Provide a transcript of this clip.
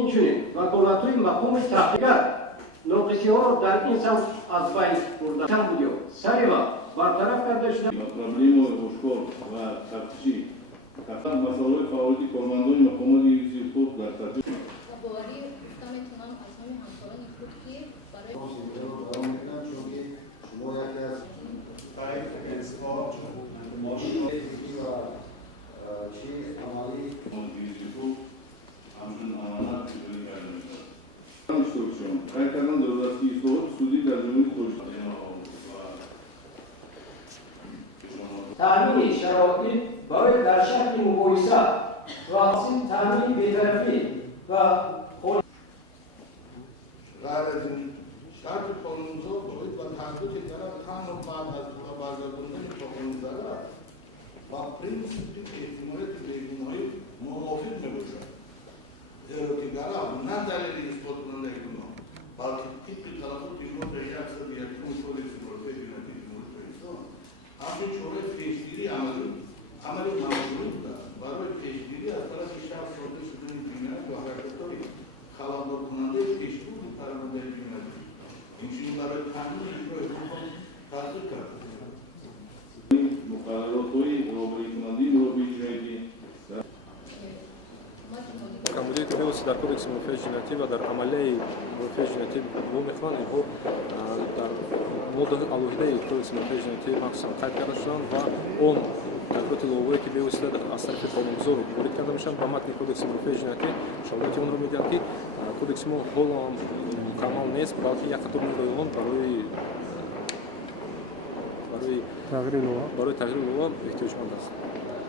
инчунин ваколатуи мафҳуми таҳқиқат ноқисиҳоро дар ин самт аз байн бурда кам будё сари вақт бартараф карда шуда проблемаи ошкор ва тафтишӣ масъалаҳои фаъолияти кормандони мақомоти ҳифзи ҳуқуқ дар тартиб кайкардан давлатии ислоҳот судӣ дар ҷумҳурии тоҷикистон таъмини шароит барои дар шахти мубоҳиса ва таъмини бетарафӣ ва غیر از این شرط قانون‌گذار باید با تحقیق طرف تمام بعد از بازگرداندن قانون‌گذار و پرینسیپ احتمالیت بیگناهی موافق میباشد. زیرا که گرا نه دلیل اثبات کننده گناه بلکه طبق تلفظ شما به شخص بیاتی مسئول شمارده جنایی جمهوری اسلامی همین شورای پیشگیری عملی معمولی بوده برای پیشگیری از طرف شخص صادر شدن جنایت و حرکت‌های خلافکار کننده پیشبرد پرونده جنایی این برای تامین اجرای حکم تحقیق کرد. مقررات‌های رابطه‌کننده نورم‌های جنایی Камбудии табиуси дар кодекси муофиаи ҷиноятӣ ва дар амалияи муофиаи ҷиноятӣ бо мехоҳанд инҳо дар моддаи алоҳидаи кодекси муофиаи ҷиноятӣ махсусан қайд карда шуданд ва он тағйироти иловие ки бевосита аз тарафи қонунгузор ворид карда мешаванд ба матни кодекси муофиаи ҷиноятӣ шамолияти онро медиҳад ки кодекси мо ҳоло мукаммал нест балки як қатор моддаи он барои тағйири илова эҳтиёҷманд аст.